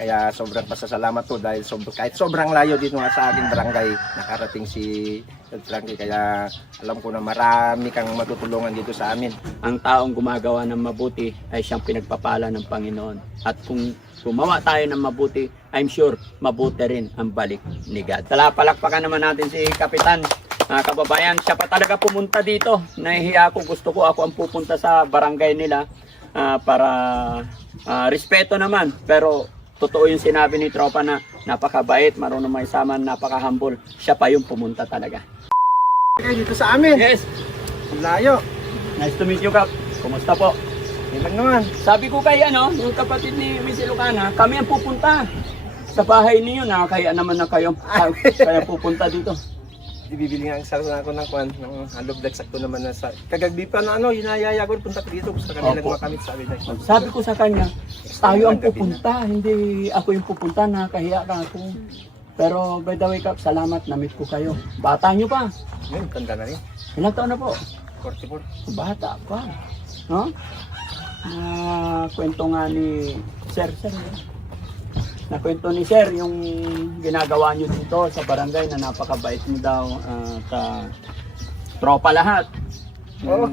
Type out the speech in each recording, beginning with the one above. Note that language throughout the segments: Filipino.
Kaya sobrang pasasalamat ko dahil kahit sobrang layo dito nga sa aking barangay, nakarating si Sir Frankie. Kaya alam ko na marami kang matutulungan dito sa amin. Ang taong gumagawa ng mabuti ay siyang pinagpapala ng Panginoon. At kung gumawa tayo ng mabuti, I'm sure mabuti rin ang balik ni God. Palakpakan naman natin si Kapitan. Kababayan, siya pa talaga pumunta dito. Nahihiya ako, gusto ko ako ang pupunta sa barangay nila para respeto naman. Pero totoo yung sinabi ni Tropa na napakabait, marunong may sama, napaka-humble. Siya pa yung pumunta talaga. Dito sa amin. Yes, Ang layo. nice to meet you, Kap. Kumusta po? Yan lang naman. Sabi ko kay yung kapatid ni Miss Ilocana, kami ang pupunta sa bahay niyo na, kaya naman na kayo kaya pupunta dito. Bibili nga ang sarap ako ng kwan, ng haloblex sakto naman na sa kagagbi pa na yunayaya ko punta ko dito sa kanila Opo. makamit sabi na. Sabi ko sa kanya, tayo ang pupunta, hindi ako yung pupunta, na kahiya ka ako. Pero by the way, Kap, salamat, na-meet ko kayo. Bata nyo pa. Ngayon, tanda na rin. Ilang taon na po? 44. Bata pa. No? Kwento nga ni Sir. Nakwento ni Sir yung ginagawa nyo dito sa barangay na napakabait nyo daw sa tropa lahat. Oo.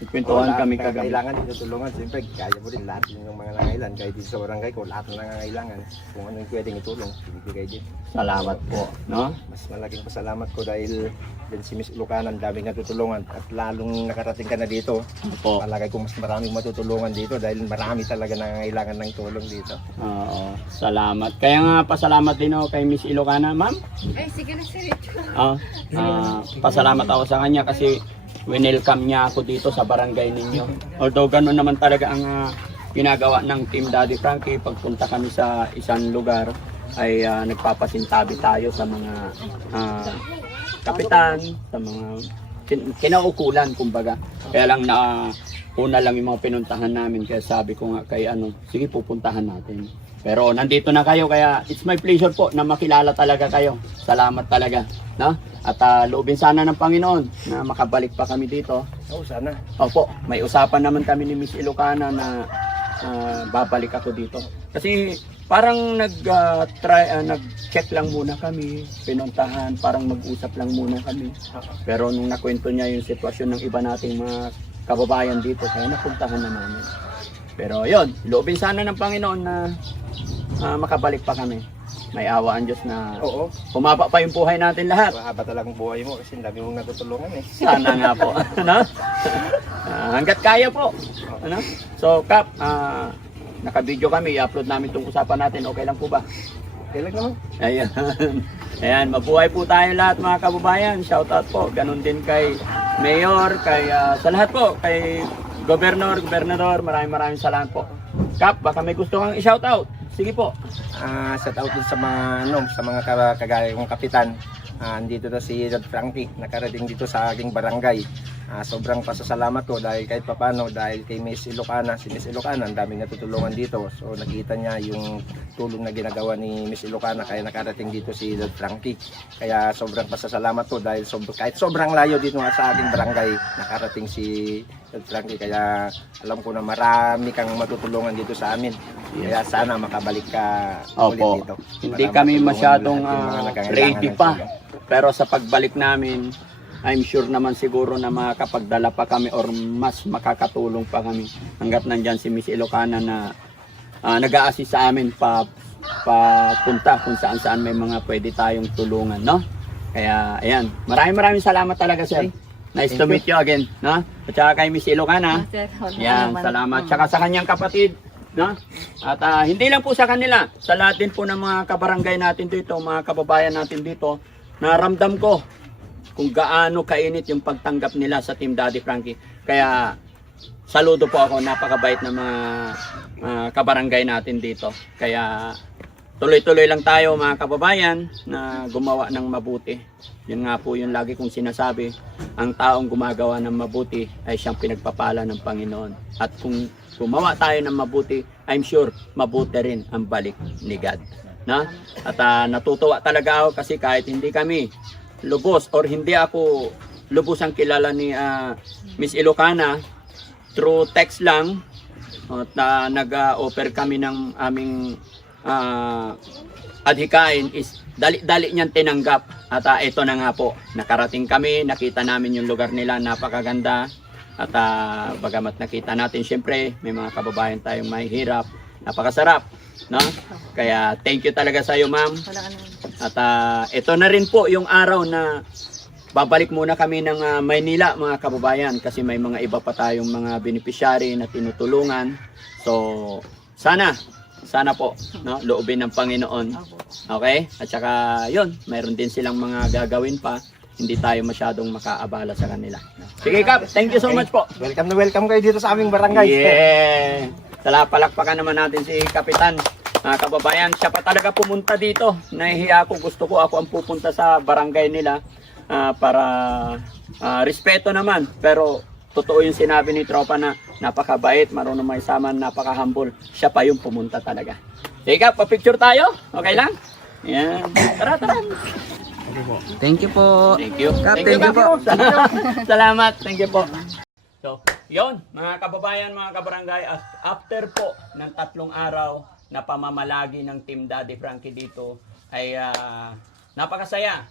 Ikwentuhan kami kagabi. Kailangan itutulungan. Siyempre, kaya mo rin lahat yung mga nangangailan. Kahit dito sa barangay ko, lahat ng nangangailangan. Kung ano yung pwedeng itulong, ibibigay din. Salamat po. No? Mas malaking pasalamat ko dahil din si Miss Ilocana, ang daming natutulungan. At lalong nakarating ka na dito. Opo. Palagay ko mas maraming matutulungan dito dahil marami talaga nangangailangan ng tulong dito. Oo, salamat. Kaya nga pasalamat din ako kay Miss Ilocana, ma'am. Ay, sige na sir. Pasalamat ako sa kanya kasi winelcome niya ako dito sa barangay ninyo. Although gano'n naman talaga ang ginagawa ng Team Daddy Frankie, pagpunta kami sa isang lugar ay nagpapasintabi tayo sa mga kapitan, sa mga kinaukulan kumbaga. Kaya lang una lang yung mga pinuntahan namin, kaya sabi ko nga kay sige pupuntahan natin. Pero nandito na kayo, kaya it's my pleasure po na makilala talaga kayo. Salamat talaga, no? At loobin sana ng Panginoon na makabalik pa kami dito. Oo, sana. Opo, may usapan naman kami ni Miss Ilocana na babalik ako dito. Kasi parang nag-check lang muna kami, pinuntahan, parang mag-usap lang muna kami. Pero nung nakwento niya yung sitwasyon ng iba nating mga kababayan dito, kaya napuntahan na namin. Pero yon, loobin sana ng Panginoon na makabalik pa kami. May awa ang Diyos na Oo. humaba pa yung buhay natin lahat. Mahaba talagang buhay mo kasi ang dami mong natutulungan eh. Sana nga po. Ano? Hanggat kaya po. Ano? So, Kap, naka-video kami. I-upload namin itong usapan natin. Okay lang po ba? Kailan naman? Ayan. Ayan, mabuhay po tayo lahat mga kababayan. Shout out po. Ganon din kay Mayor, kay sa lahat po. Kay Gobernador, maraming salamat po. Kap, baka may gusto kang i-shout out. Sige po. Shout out din sa mga kagaya kong kapitan. Andito na si Dad Frankie, nakarating dito sa aking barangay. Sobrang pasasalamat ko dahil kahit papano, dahil kay Miss Ilocana, si Miss Ilocana, ang daming natutulungan dito. So nakita niya yung tulong na ginagawa ni Miss Ilocana, kaya nakarating dito si Dad Frankie. Kaya sobrang pasasalamat ko dahil kahit sobrang layo dito nga sa aking barangay, nakarating si Dad Frankie. Kaya alam ko na marami kang matutulungan dito sa amin. Kaya sana makabalik ka ulit Opo. dito. Hindi Para kami matulungan masyadong lahat yung mga nangangailangan ready ng pa. tulong. Pero sa pagbalik namin, I'm sure naman siguro na makakapagdala pa kami or mas makakatulong pa kami hanggat nandyan si Miss Ilocana na nag-a-assist sa amin papunta kung saan may mga pwede tayong tulungan, no? Kaya ayan, maraming salamat talaga, sir. Nice to meet you again, no? At saka kay Miss Ilocana. Yan, salamat. Tsaka sa kanyang kapatid, no? At hindi lang po sa kanila, sa lahat din po ng mga kabarangay natin dito, mga kababayan natin dito, naramdam ko kung gaano kainit yung pagtanggap nila sa Team Daddy Frankie. Kaya saludo po ako, napakabait na mga kabarangay natin dito. Kaya tuloy-tuloy lang tayo mga kababayan na gumawa ng mabuti. Yun nga po yung lagi kong sinasabi, ang taong gumagawa ng mabuti ay siyang pinagpapala ng Panginoon. At kung gumawa tayo ng mabuti, I'm sure mabuti rin ang balik ni God. Na? At natutuwa talaga ako kasi kahit hindi kami lubos or hindi ako lubos ang kilala ni Miss Ilocana, through text lang at nag-offer kami ng aming adhikain is dali-dali niyang tinanggap. At ito na nga po, nakarating kami, nakita namin yung lugar nila, napakaganda. At bagamat nakita natin, syempre, may mga kababayan tayong mahihirap, napakasarap, no? Kaya thank you talaga sa iyo, ma'am. Wala ka naman. At ito na rin po yung araw na babalik muna kami ng Maynila, mga kababayan, kasi may mga iba pa tayong mga beneficiary na tinutulungan. So, sana po, no, loobin ng Panginoon. Okay? At saka, yun, mayroon din silang mga gagawin pa. Hindi tayo masyadong makaabala sa kanila. Sige, Kap, thank you so much po. Welcome na welcome kayo dito sa aming barangay. Yeah! Palakpakan naman natin si Kapitan. Kababayan, siya pa talaga pumunta dito. Nahihiya ako, gusto ko ako ang pupunta sa barangay nila para respeto naman. Pero totoo yung sinabi ni Tropa na napakabait, marunong makisama, napaka-humble. Siya pa yung pumunta talaga. Sige, pa-picture tayo? Okay lang? Yan. Tara. Thank you po. Thank you. Kap, thank you po. Salamat. Thank you po. So, yon mga kababayan, mga kabarangay, after po ng 3 araw na pamamalagi ng Team Daddy Frankie dito ay napakasaya.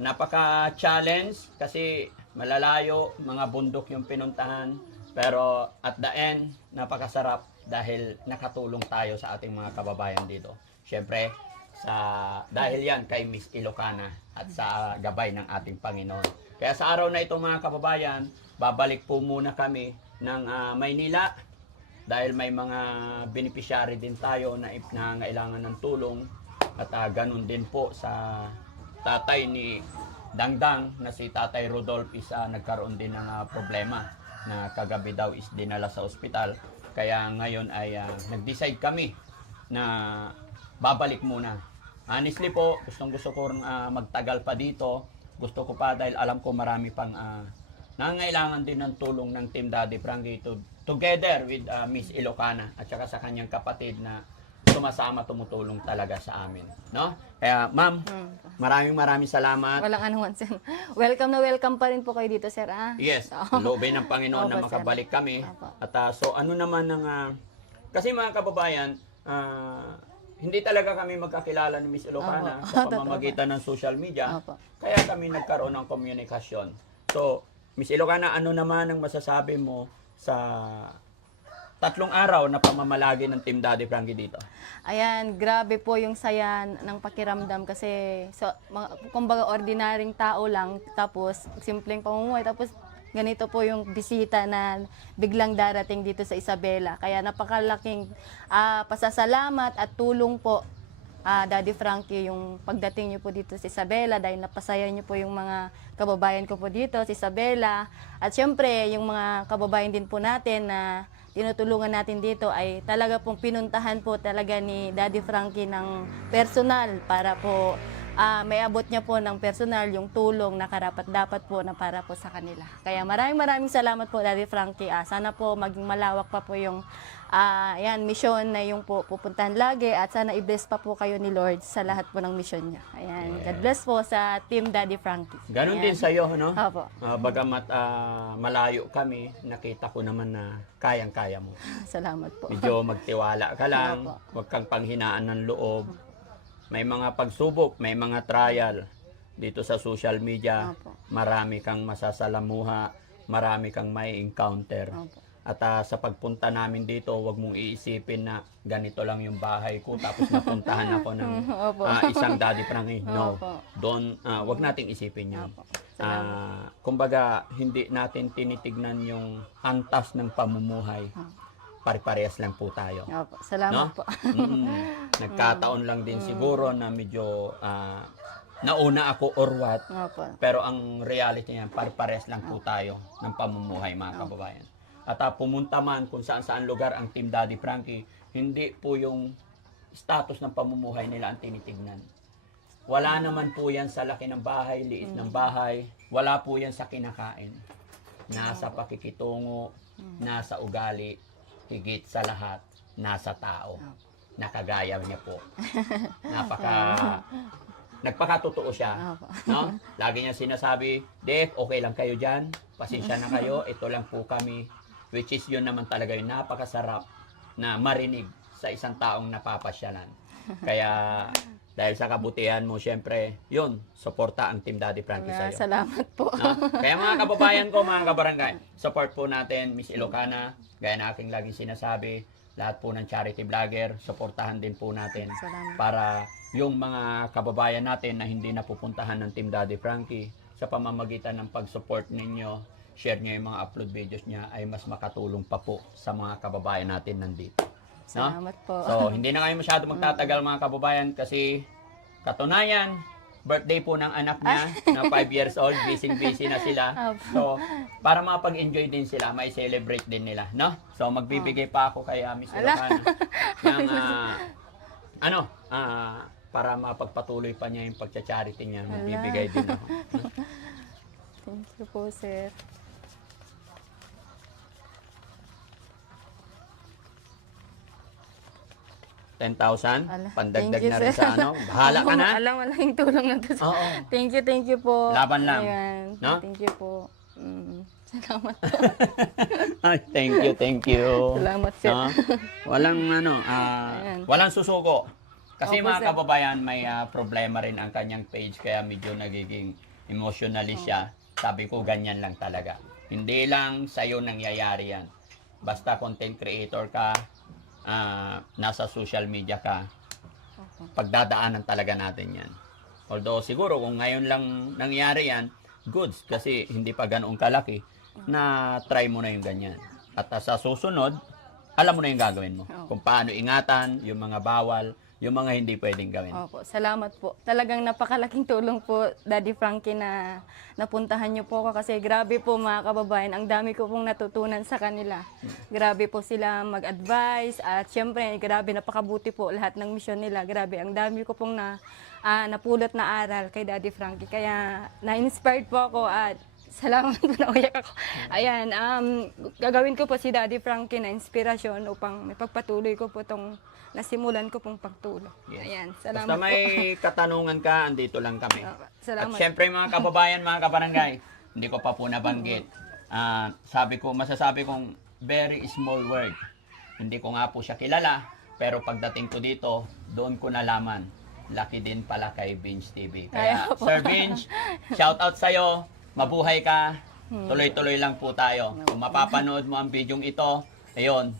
Napaka-challenge kasi malalayo, mga bundok yung pinuntahan. Pero at the end, napakasarap dahil nakatulong tayo sa ating mga kababayan dito. Siyempre, dahil yan kay Miss Ilocana at sa gabay ng ating Panginoon. Kaya sa araw na ito mga kababayan, babalik po muna kami ng Maynila dahil may mga beneficiary din tayo na nangailangan ng tulong. At ganun din po sa tatay ni Dangdang na si Tatay Rodolph is nagkaroon din ng problema na kagabi daw is dinala sa ospital. Kaya ngayon ay nag-decide kami na babalik muna. Honestly po, gusto ko magtagal pa dito. Gusto ko pa dahil alam ko marami pang nangailangan din ng tulong ng Team Daddy Frankie together with Miss Ilocana at saka sa kanyang kapatid na tumutulong talaga sa amin, no? Kaya ma'am, maraming salamat. Walang anuman, sir. Welcome na welcome pa rin po kayo dito, sir. Yes, loobin ng Panginoon na Opo, sir. makabalik kami. Opo. At so ano naman ng kasi mga kababayan, hindi talaga kami magkakilala ni Miss Ilocana Opo. sa Totoo pamamagitan ng social media. Opo. Kaya kami nagkaroon ng komunikasyon. So, Miss Ilocana, ano naman ang masasabi mo sa 3 araw na pamamalagi ng Team Daddy Frankie dito? Ayan, grabe po yung saya ng pakiramdam kasi kumbaga ordinaryong tao lang tapos simpleng pamumuhay tapos ganito po yung bisita na biglang darating dito sa Isabela. Kaya napakalaking pasasalamat at tulong po Daddy Frankie yung pagdating niyo po dito sa Isabela dahil napasaya niyo po yung mga kababayan ko po dito sa Isabela. At syempre, yung mga kababayan din po natin na tinutulungan natin dito ay talaga pong pinuntahan po talaga ni Daddy Frankie ng personal para po may abot niya po ng personal yung tulong na karapat-dapat po na para po sa kanila. Kaya maraming salamat po Daddy Frankie. Sana po maging malawak pa po yung mission na yung po pupuntahan lagi at sana i-bless pa po kayo ni Lord sa lahat po ng mission niya. Ayan, God bless po sa Team Daddy Frankie. Ganon Ayan. din sa iyo, no? Opo. Bagamat malayo kami, nakita ko naman na kayang-kaya mo. Salamat po. Medyo magtiwala ka lang, Opo. huwag kang panghinaan ng loob. May mga pagsubok, may mga trial dito sa social media. Opo. Marami kang masasalamuha, marami kang may encounter. Opo. At sa pagpunta namin dito, huwag mong iisipin na ganito lang yung bahay ko tapos napuntahan ako ng Opo. isang Daddy Frankie. No, Opo. wag nating isipin yun. Opo. Kumbaga, hindi natin tinitignan yung antas ng pamumuhay. Pare-parehas lang po tayo. Opo. Salamat po. Nagkataon lang din siguro na medyo nauna ako or what. Opo. Pero ang reality niyan, pare-parehas lang po tayo ng pamumuhay, mga kababayan. At pumunta man kung saan-saan lugar ang Team Daddy Frankie, hindi po yung status ng pamumuhay nila ang tinitignan. Wala naman po yan sa laki ng bahay, liit ng bahay. Wala po yan sa kinakain. Nasa pakikitungo, nasa ugali, higit sa lahat, nasa tao. Nakagaya niya po. Nagpakatotoo siya. No? Lagi niya sinasabi, Def, okay lang kayo dyan. Pasensya na kayo. Ito lang po kami. Which is yun naman talaga yung napakasarap na marinig sa isang taong napapasyalan. Kaya dahil sa kabutihan mo, syempre, yun, suporta ang Team Daddy Frankie Kaya, sa'yo. salamat po. No? Kaya mga kababayan ko, mga kabarangay, support po natin Miss Ilocana, gaya na aking laging sinasabi, lahat po ng charity vlogger, suportahan din po natin Salamat. para yung mga kababayan natin na hindi napupuntahan ng Team Daddy Frankie, sa pamamagitan ng pag-support ninyo, share nyo yung mga upload videos niya, ay mas makatulong pa po sa mga kababayan natin nandito. No? Salamat po. So, hindi na kayo masyado magtatagal mga kababayan kasi katunayan, birthday po ng anak niya na 5 years old, busy na sila. So, para makapag-enjoy din sila, may celebrate din nila, no? So, magbibigay pa ako kay Miss Ilocana ng para mapagpatuloy pa niya yung pagcha-charity niya, magbibigay din ako. Thank you po, sir. 10,000, Ala, pandagdag thank you, na rin sir. sa ano. Bahala ka na. Alam, malaking tulong na to. Oo. Thank you po. Laban lang. Ayan. No? Thank you po. Salamat po. Ay, thank you. Salamat, sir. No? Walang Ayan. walang susuko. Kasi Opo, mga sir. kababayan, may problema rin ang kanyang page kaya medyo nagiging emotionally siya. Sabi ko, ganyan lang talaga. Hindi lang sa'yo nangyayari yan. Basta content creator ka, nasa social media ka, pagdadaanan talaga natin yan. Although siguro kung ngayon lang nangyari yan, goods, kasi hindi pa ganoong kalaki, na try mo na yung ganyan. At sa susunod, alam mo na yung gagawin mo. Kung paano ingatan, yung mga bawal, yung mga hindi pwedeng gawin. Opo, salamat po. Talagang napakalaking tulong po, Daddy Frankie, na napuntahan niyo po ako kasi grabe po mga kababayan, ang dami ko pong natutunan sa kanila. Grabe po sila mag-advise at syempre, grabe napakabuti po lahat ng mission nila. Grabe, ang dami ko pong napulot na aral kay Daddy Frankie. Kaya na-inspired po ako at salamat po, nauyak ako. Ayan, gagawin ko po si Daddy Frankie na inspirasyon upang mapagpatuloy ko po itong nasimulan ko pong pagtulong. Yes. Ayan, salamat Basta may katanungan ka, andito lang kami. po. At Salamat. syempre mga kababayan, mga kabarangay, hindi ko pa po nabanggit. Masasabi kong very small word. Hindi ko nga po siya kilala, pero pagdating ko dito, doon ko nalaman. Laki din pala kay Vince TV. Kaya, Kaya po. Sir Vince, shout out sa'yo. Mabuhay ka. Tuloy-tuloy lang po tayo. Kung mapapanood mo ang bidyong ito, ayun,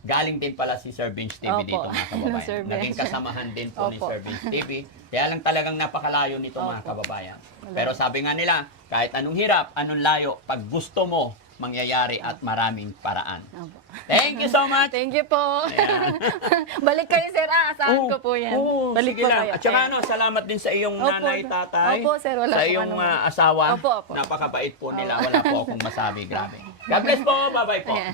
galing din pala si Sir Vince TV Opo. dito mga kababayan. Sir Vince. Naging kasamahan din po ni Opo. Sir Vince TV. Kaya lang talagang napakalayo nito mga kababayan. Pero sabi nga nila, kahit anong hirap, anong layo, pag gusto mo, mangyayari at maraming paraan. Opo. Thank you so much! Thank you po. Ayan. Balik kayo, sir. Asahan ko po yan. Oo, Balik sige po lang. kayo. At saka Ayan. salamat din sa iyong Opo, nanay, sir. tatay. Opo, sir. Wala sa po iyong anong- asawa. Opo, opo. Napakabait po nila. Wala po akong masabi. Grabe. God bless po. Bye-bye po. Ayan.